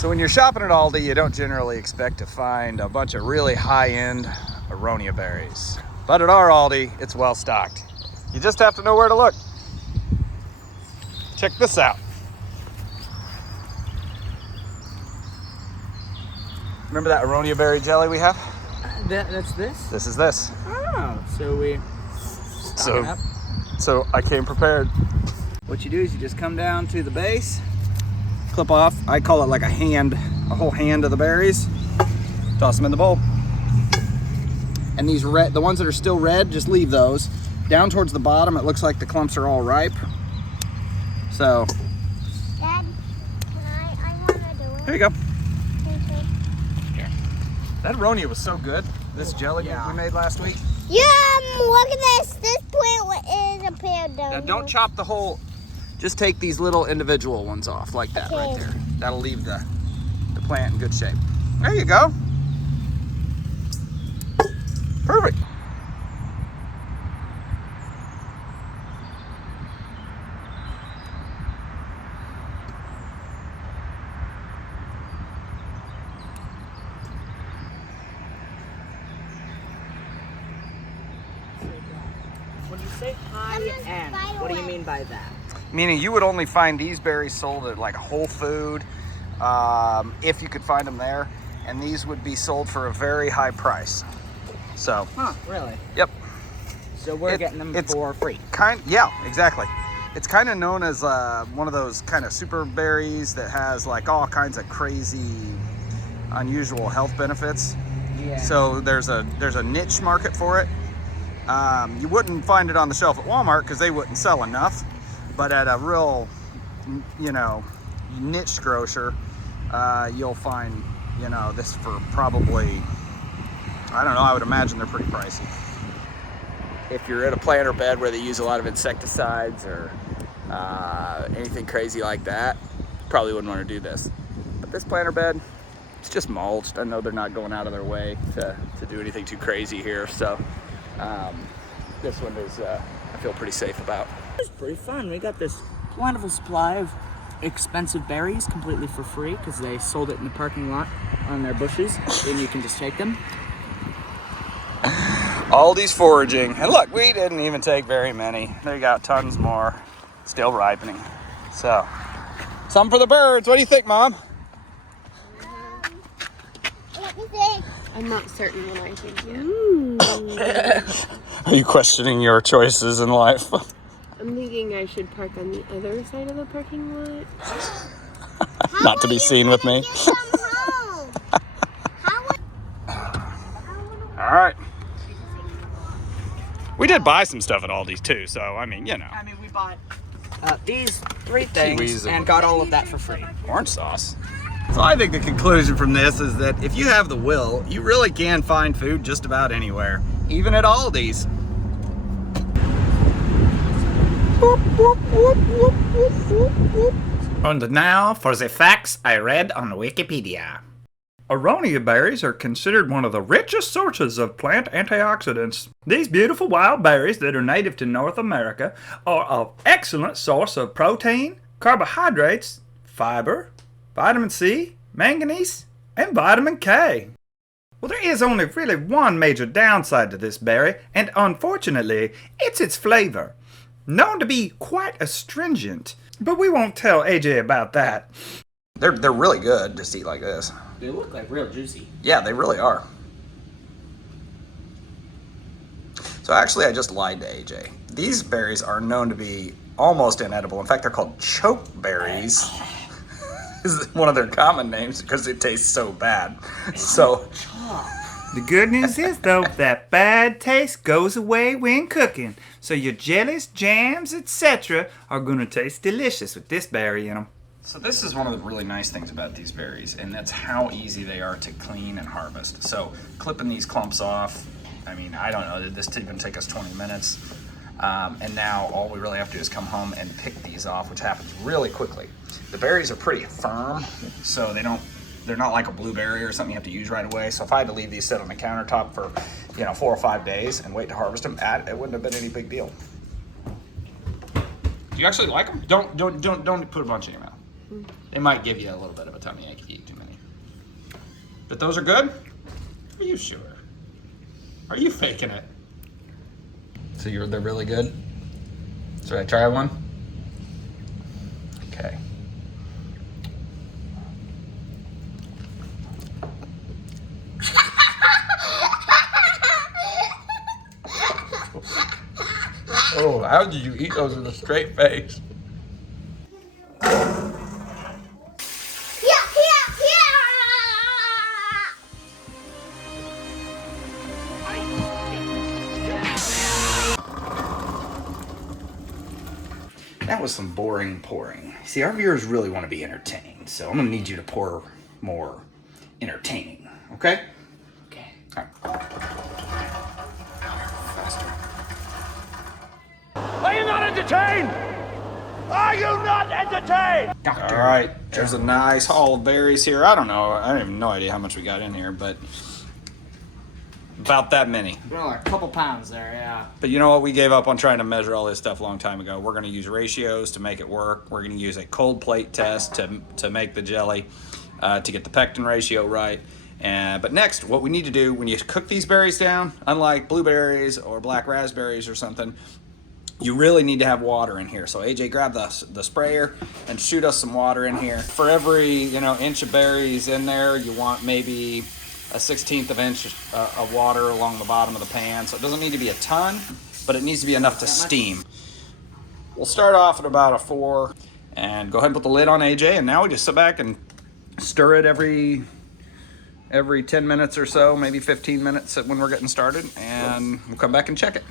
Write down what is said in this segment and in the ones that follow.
So when you're shopping at Aldi, you don't generally expect to find a bunch of really high-end Aronia berries. But at our Aldi, it's well stocked. You just have to know where to look. Check this out. Remember that Aronia berry jelly we have? That's this? This is this. Oh, so we stock it up. So I came prepared. What you do is you just come down to the base, clip off, I call it like a whole hand of the berries, toss them in the bowl. And these red, the ones that are still red, just leave those. Down towards the bottom, it looks like the clumps are all ripe. So. Dad, I want to do it. Here you go. Here. That Aronia was so good. This jelly we made last week. Yeah, look at this. This plant is a pear down. Now don't chop the whole, just take these little individual ones off like that right there. That'll leave the plant in good shape. There you go. Perfect. When you say high-end, what do you mean by that? Meaning you would only find these berries sold at like a Whole Food, if you could find them there, and these would be sold for a very high price. So. Huh, really? Yep. So we're getting them for free. Yeah, exactly. It's kind of known as one of those kind of super berries that has like all kinds of crazy, unusual health benefits. Yeah. So there's a niche market for it. You wouldn't find it on the shelf at Walmart because they wouldn't sell enough, but at a real, niche grocer, you'll find, this for probably, I don't know, I would imagine they're pretty pricey. If you're in a planter bed where they use a lot of insecticides or anything crazy like that, probably wouldn't want to do this. But this planter bed, it's just mulched. I know they're not going out of their way to do anything too crazy here, so this one is, I feel pretty safe about. It's pretty fun. We got this plentiful supply of expensive berries completely for free because they sold it in the parking lot on their bushes, and you can just take them. Aldi's foraging, and look, we didn't even take very many. They got tons more, still ripening. So, some for the birds. What do you think, Mom? Let me see. I'm not certain what I think yet. Are you questioning your choices in life? I'm thinking I should park on the other side of the parking lot. Not to be seen with me. All right. We did buy some stuff at Aldi's too, so I mean, we bought these 3 things Kiwis and got all of that for free. Orange sauce. So I think the conclusion from this is that if you have the will, you really can find food just about anywhere, even at Aldi's. And now for the facts I read on Wikipedia. Aronia berries are considered one of the richest sources of plant antioxidants. These beautiful wild berries that are native to North America are an excellent source of protein, carbohydrates, fiber, vitamin C, manganese, and vitamin K. Well, there is only really one major downside to this berry, and unfortunately, it's its flavor. Known to be quite astringent, but we won't tell AJ about that. They're really good just to eat like this. They look like real juicy. Yeah, they really are. So actually, I just lied to AJ. These berries are known to be almost inedible. In fact, they're called chokeberries. Is one of their common names because it tastes so bad. So The good news is, though, that bad taste goes away when cooking. So your jellies, jams, etc. are going to taste delicious with this berry in them. So this is one of the really nice things about these berries, and that's how easy they are to clean and harvest. So clipping these clumps off, I mean, I don't know, this didn't even take us 20 minutes. And now all we really have to do is come home and pick these off, which happens really quickly. The berries are pretty firm, so they're not like a blueberry or something you have to use right away. So if I had to leave these sit on the countertop for 4 or 5 days and wait to harvest them, it wouldn't have been any big deal. Do you actually like them? Don't put a bunch in your mouth. They might give you a little bit of a tummy ache if you eat too much. But those are good? Are you sure? Are you faking it? So they're really good? Should I try one? Okay. Oh, how did you eat those with a straight face? That was some boring pouring. See, our viewers really want to be entertained, so I'm gonna need you to pour more entertaining, okay? Okay. All right. Faster. Are you not entertained? Are you not entertained? All right, there's a nice haul of berries here. I don't know, I have no idea how much we got in here, but about that many. Well, a couple pounds there, yeah. But you know what? We gave up on trying to measure all this stuff a long time ago. We're going to use ratios to make it work. We're going to use a cold plate test to make the jelly, to get the pectin ratio right. But next, what we need to do when you cook these berries down, unlike blueberries or black raspberries or something, you really need to have water in here. So AJ, grab the sprayer and shoot us some water in here. For every inch of berries in there, you want maybe a 1/16 of an inch of water along the bottom of the pan. So it doesn't need to be a ton, but it needs to be enough to steam. We'll start off at about a 4 and go ahead and put the lid on AJ. And now we just sit back and stir it every 10 minutes or so, maybe 15 minutes when we're getting started. And we'll come back and check it.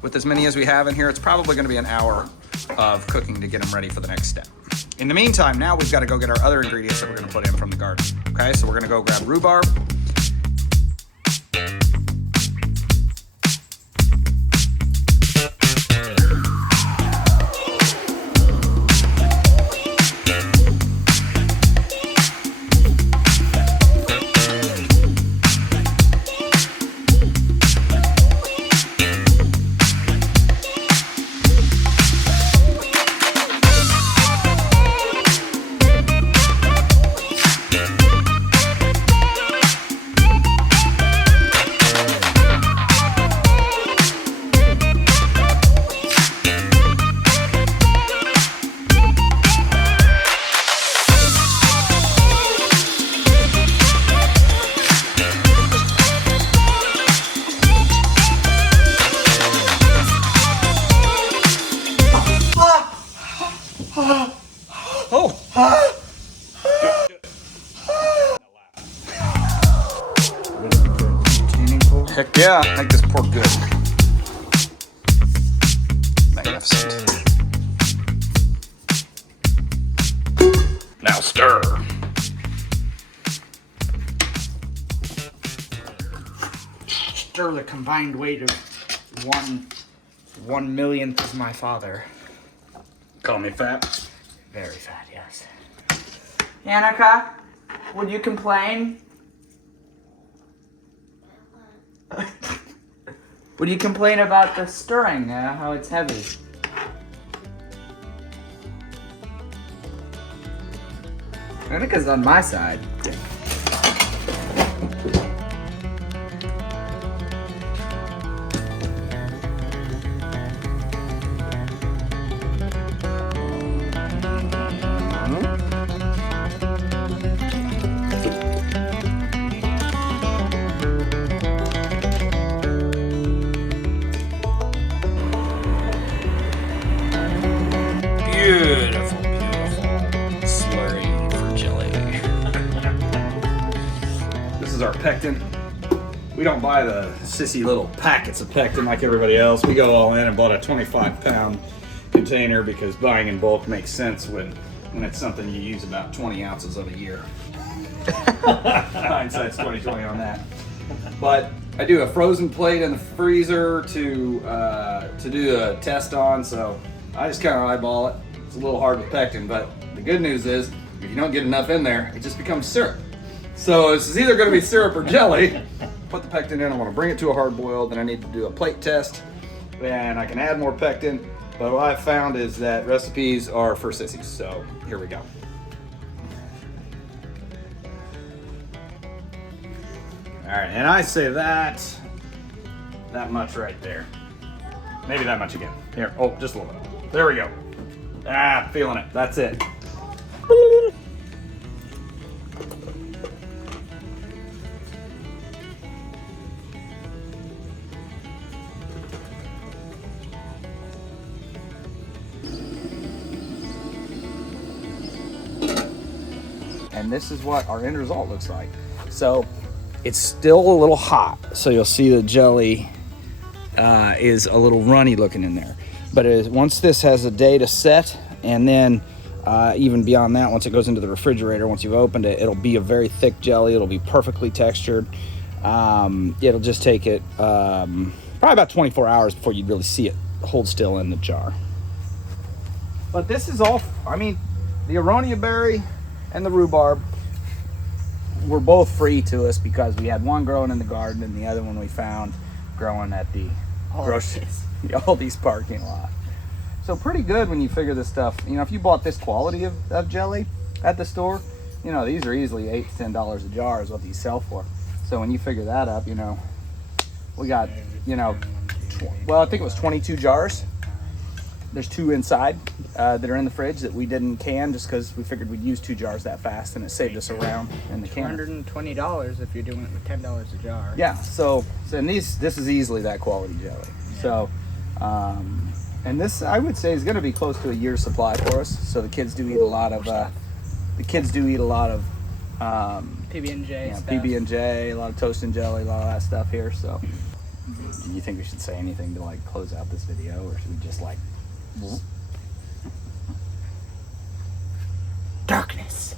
With as many as we have in here, it's probably gonna be an hour of cooking to get them ready for the next step. In the meantime, now we've got to go get our other ingredients that we're going to put in from the garden. Okay, so we're going to go grab rhubarb. Heck yeah, make this pork good. Magnificent. Now stir. Stir the combined weight of one millionth of my father. Call me fat. Very fat, yes. Annika, would you complain? Would you complain about the stirring, how it's heavy? Annika's on my side. Beautiful, beautiful slurry for jelly. This is our pectin. We don't buy the sissy little packets of pectin like everybody else. We go all in and bought a 25-pound container because buying in bulk makes sense when it's something you use about 20 ounces of a year. Hindsight's 20/20 on that. But I do a frozen plate in the freezer to do a test on, so I just kind of eyeball it. It's a little hard with pectin, but the good news is if you don't get enough in there, it just becomes syrup. So this is either going to be syrup or jelly. Put the pectin in. I want to bring it to a hard boil. Then I need to do a plate test, and I can add more pectin. But what I've found is that recipes are for sissies. So here we go. All right, and I say that much right there. Maybe that much again. Here, oh, just a little bit. There we go. Ah, feeling it. That's it. And this is what our end result looks like. So it's still a little hot. So you'll see the jelly is a little runny looking in there. But once this has a day to set, and then even beyond that, once it goes into the refrigerator, once you've opened it, it'll be a very thick jelly. It'll be perfectly textured. It'll just take it probably about 24 hours before you really see it hold still in the jar. But this is all, I mean, the Aronia berry and the rhubarb were both free to us because we had one growing in the garden and the other one we found growing at the Aldi's parking lot. So pretty good when you figure this stuff. You know, if you bought this quality of jelly at the store, you know, these are easily $8 to $10 a jar is what these sell for. So when you figure that up, you know, we got, you know, well, I think it was 22 jars. There's 2 inside that are in the fridge that we didn't can just because we figured we'd use 2 jars that fast and it saved us a round in the can. $120 if you're doing it with $10 a jar. Yeah, so and this is easily that quality jelly. Yeah. So, and this I would say is going to be close to a year's supply for us. So the kids do eat a lot of PB&J stuff. PB&J, a lot of toast and jelly, a lot of that stuff here. So, do you think we should say anything to like close out this video, or should we just like? Darkness.